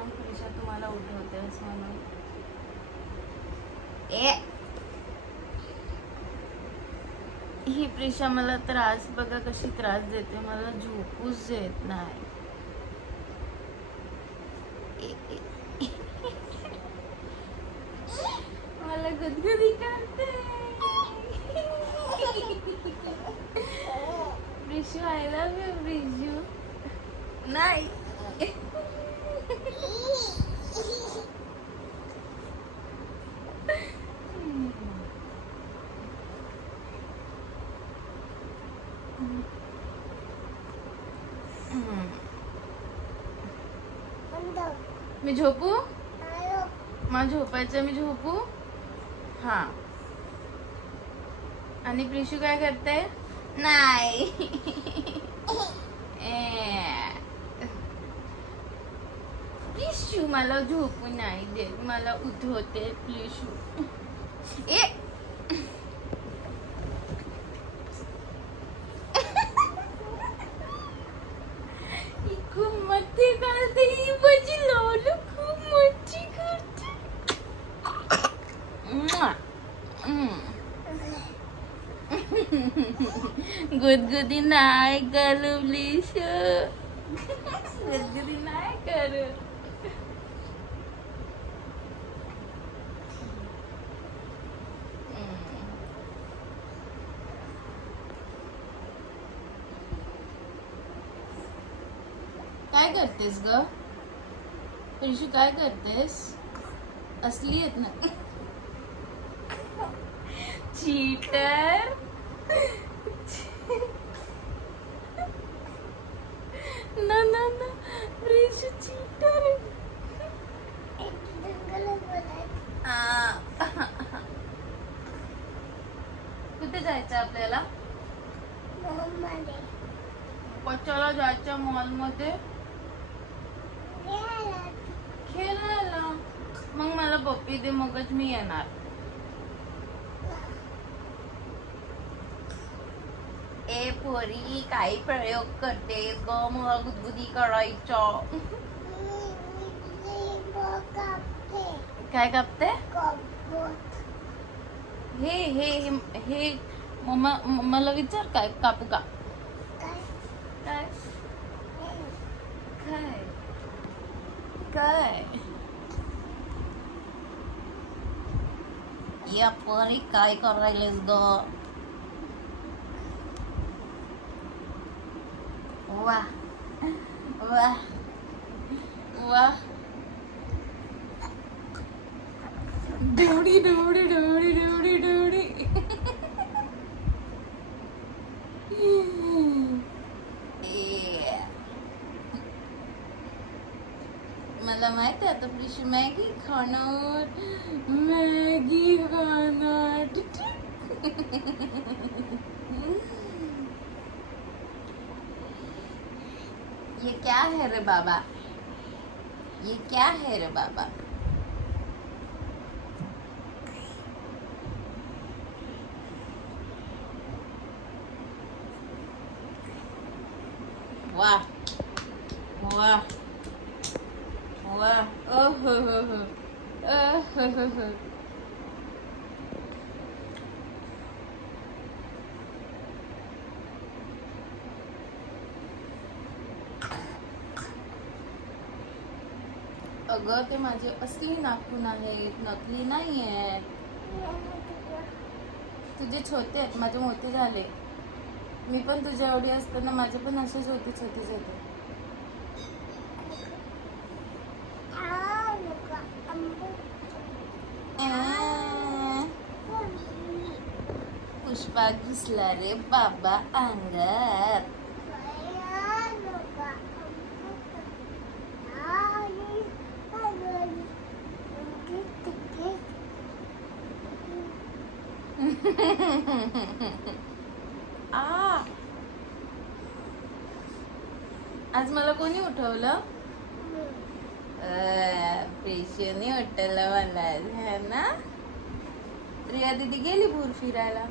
सांग प्रिशा तुम्हाला उठवतेस म्हणून. ही प्रिशा मला त्रास बघा कशी त्रास देते, मला झोपूच देत नाही. मला गुदगुदी करते. Prishu I love you Prishu. नाही मी झोपू. मला झोपायचं, मी झोपू. हा. आणि प्रिशू काय करते. नाही प्रिशू मला झोपू नाही देत, मला उठवते प्रिशू. खूप मस्ती करते ही माझी लालू, खूप मस्ती करते. गुदगुदी नाही करू प्रिशू, गुदगुदी नाही करू. काय करतेस ग प्रिशू, काय करतेस. असली आहेत ना चीटर. ना ना ना प्रिशू चीटर. कुठे जायचं आपल्याला. कशाला जायचं मॉल मध्ये. खेळायला. मग मला पप्पी दे, मगच मी येणार. ए पोरी काही प्रयोग करते ग, मला गुदगुदी करायचं. काय कापते. हे हे हे मम्मा मला विचार काय कापू का. काय काय काय या पोरी काय करायलेस ग. वा वा वा. डवडी डवडी डवडी डवडी डवडी. मला माहिती आहे आता प्रिशू मॅगी खाणार, मॅगी खाणार. ये क्या है रे बाबा, ये क्या है रे बाबा. वाह वाह वाह. ओहो हो हो हो हो. अगं ते माझे असली नाखून आहेत, नकली नाही आहेत. तुझे छोटे आहेत, माझे मोठे झाले. मी पण तुझ्या एवढी असताना माझे पण असेच होते छोटे छोटे. पुष्पा घुसला रे बाबा अंगात. आज मला कोणी उठवलं. प्रिशूने उठवलं मला है ना. प्रिया दीदी गेली भूर फिरायला.